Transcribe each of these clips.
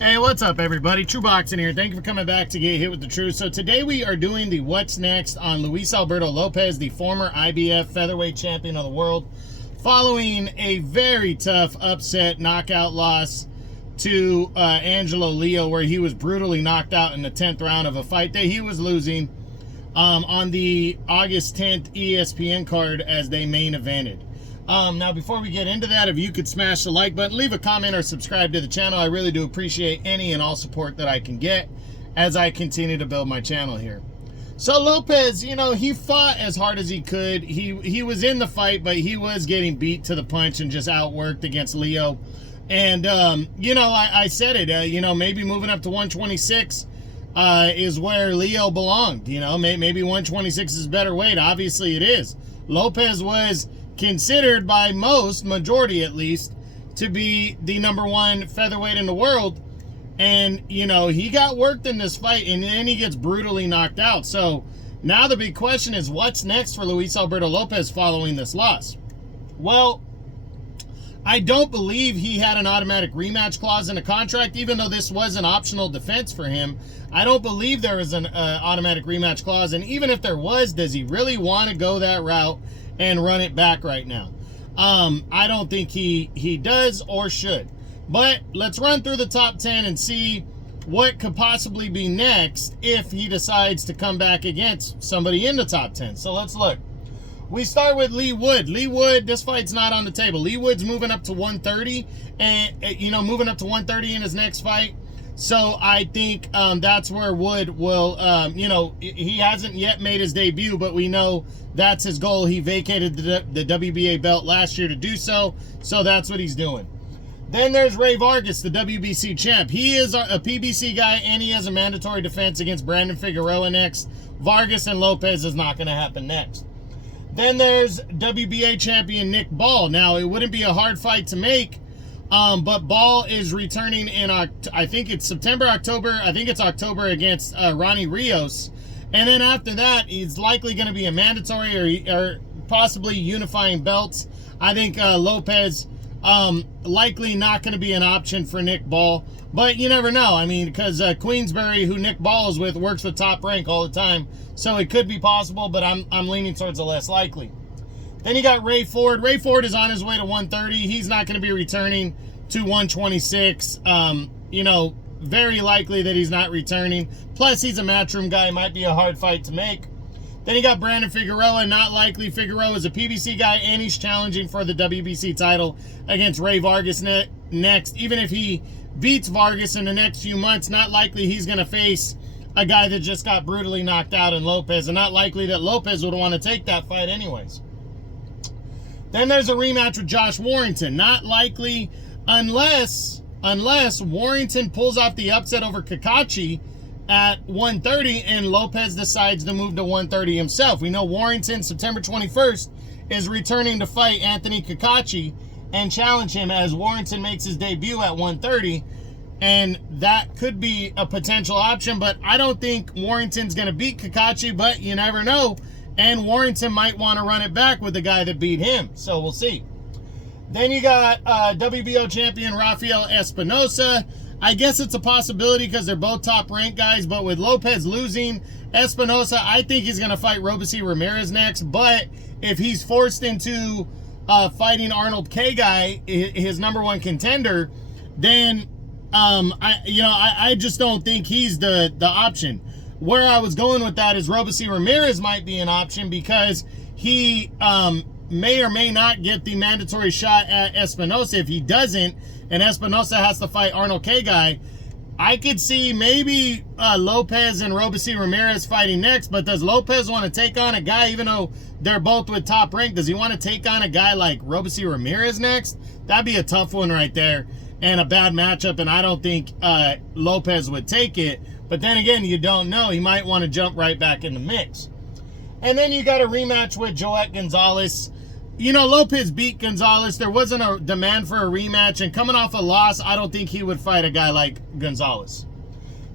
Hey, what's up, everybody? True Boxing here. Thank you for coming back to Get Hit with the Truth. So today we are doing the What's Next on Luis Alberto Lopez, the former IBF Featherweight Champion of the world, following a very tough upset knockout loss to Angelo Leo, where he was brutally knocked out in the 10th round of a fight that he was losing on the August 10th ESPN card as they main evented. Now, before we get into that, if you could smash the like button, leave a comment, or subscribe to the channel. I really do appreciate any and all support that I can get as I continue to build my channel here. So Lopez, he fought as hard as he could. He was in the fight, but he was getting beat to the punch and just outworked against Leo. And, I said it, maybe moving up to 126 is where Leo belonged. Maybe 126 is a better weight. Obviously it is. Lopez was considered by most, majority at least, to be the #1 featherweight in the world. And, he got worked in this fight, and then he gets brutally knocked out. So now the big question is, what's next for Luis Alberto Lopez following this loss? Well, I don't believe he had an automatic rematch clause in the contract, even though this was an optional defense for him. I don't believe there was an automatic rematch clause, and even if there was, does he really want to go that route and run it back right now? I don't think he does or should. But let's run through the top 10 and see what could possibly be next if he decides to come back against somebody in the top 10. So let's look. We start with Leigh Wood. Leigh Wood, this fight's not on the table. Leigh Wood's moving up to 130, and moving up to 130 in his next fight. So I think that's where Wood will, he hasn't yet made his debut, but we know that's his goal. He vacated the WBA belt last year to do so, so that's what he's doing. Then there's Ray Vargas, the WBC champ. He is a PBC guy, and he has a mandatory defense against Brandon Figueroa next. Vargas and Lopez is not going to happen next. Then there's WBA champion Nick Ball. Now, it wouldn't be a hard fight to make, but Ball is returning in, I think it's October against Ronnie Rios. And then after that, he's likely going to be a mandatory or possibly unifying belts. I think Lopez likely not going to be an option for Nick Ball. But you never know. I mean, because Queensberry, who Nick Ball is with, works with Top Rank all the time. So it could be possible, but I'm leaning towards the less likely. Then you got Ray Ford. Ray Ford is on his way to 130. He's not going to be returning to 126. Very likely that he's not returning. Plus, he's a matchroom guy. Might be a hard fight to make. Then you got Brandon Figueroa. Not likely. Figueroa is a PBC guy, and he's challenging for the WBC title against Ray Vargas next. Even if he beats Vargas in the next few months, not likely he's going to face a guy that just got brutally knocked out in Lopez, and not likely that Lopez would want to take that fight anyways. Then there's a rematch with Josh Warrington. Not likely unless Warrington pulls off the upset over Kakachi at 130 and Lopez decides to move to 130 himself. We know Warrington, September 21st, is returning to fight Anthony Kakachi and challenge him as Warrington makes his debut at 130. And that could be a potential option, but I don't think Warrington's going to beat Kakachi, but you never know. And Warrington might want to run it back with the guy that beat him. So we'll see. Then you got WBO champion Rafael Espinosa. I guess it's a possibility because they're both top-ranked guys, but with Lopez losing, Espinosa, I think he's going to fight Robeisy Ramirez next. But if he's forced into fighting Arnold K. Guy, his #1 contender, then I just don't think he's the option. Where I was going with that is Robeisy Ramirez might be an option because he may or may not get the mandatory shot at Espinosa. If he doesn't, and Espinosa has to fight Arnold K. Guy, I could see maybe Lopez and Robeisy Ramirez fighting next, but does Lopez want to take on a guy, even though they're both with Top Rank, does he want to take on a guy like Robeisy Ramirez next? That'd be a tough one right there and a bad matchup, and I don't think Lopez would take it. But then again, you don't know. He might want to jump right back in the mix. And then you got a rematch with Joet Gonzalez. Lopez beat Gonzalez. There wasn't a demand for a rematch. And coming off a loss, I don't think he would fight a guy like Gonzalez.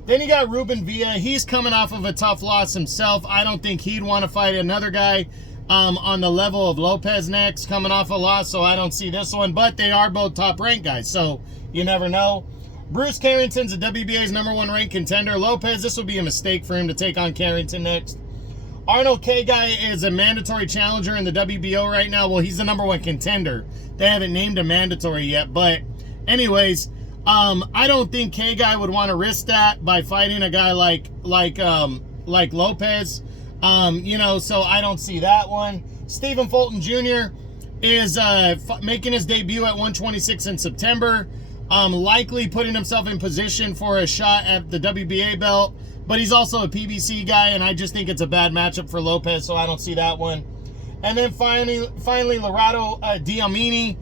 Then you got Ruben Villa. He's coming off of a tough loss himself. I don't think he'd want to fight another guy on the level of Lopez next, coming off a loss. So I don't see this one. But they are both top-ranked guys. So you never know. Bruce Carrington's the WBA's #1 ranked contender. Lopez, this would be a mistake for him to take on Carrington next. Arnold K. Guy is a mandatory challenger in the WBO right now. Well, he's the #1 contender. They haven't named him mandatory yet. But anyways, I don't think K. Guy would want to risk that by fighting a guy like Lopez. You know, so I don't see that one. Stephen Fulton Jr. is making his debut at 126 in September. Likely putting himself in position for a shot at the WBA belt, but he's also a PBC guy, and I just think it's a bad matchup for Lopez, so I don't see that one. And then finally, Lorado Diamini.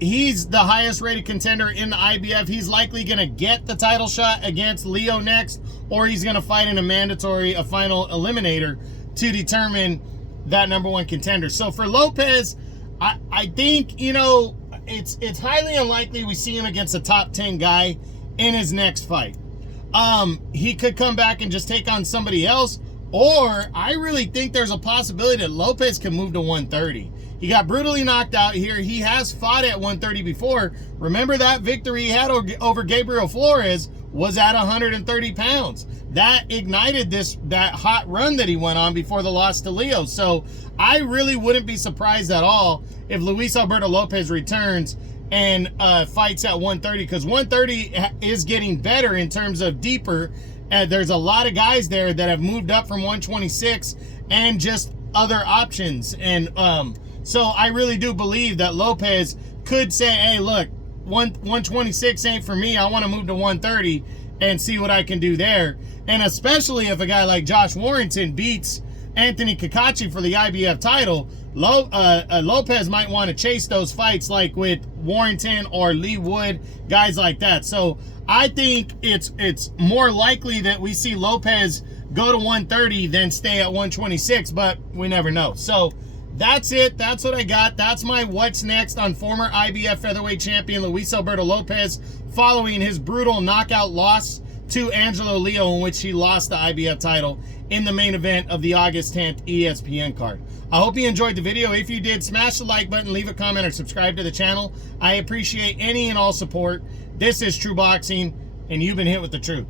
He's the highest rated contender in the IBF. He's likely going to get the title shot against Leo next, or he's going to fight in a final eliminator to determine that #1 contender. So for Lopez, I think, you know, it's highly unlikely we see him against a top 10 guy in his next fight. He could come back and just take on somebody else, or I really think there's a possibility that Lopez can move to 130. He got brutally knocked out here. He has fought at 130 before. Remember that victory he had over Gabriel Flores was at 130 pounds. That ignited that hot run that he went on before the loss to Leo. So I really wouldn't be surprised at all if Luis Alberto Lopez returns and fights at 130, because 130 is getting better in terms of deeper. There's a lot of guys there that have moved up from 126 and just other options. And so I really do believe that Lopez could say, hey, look, 126 ain't for me. I want to move to 130 and see what I can do there. And especially if a guy like Josh Warrington beats Anthony Cacace for the IBF title, Lopez might want to chase those fights like with Warrington or Lee Wood, guys like that. So I think it's more likely that we see Lopez go to 130 than stay at 126, but we never know. So that's it. That's what I got. That's my what's next on former IBF Featherweight Champion Luis Alberto Lopez following his brutal knockout loss to Angelo Leo, in which he lost the IBF title in the main event of the August 10th ESPN card. I hope you enjoyed the video. If you did, smash the like button, leave a comment, or subscribe to the channel. I appreciate any and all support. This is True Boxing, and you've been hit with the truth.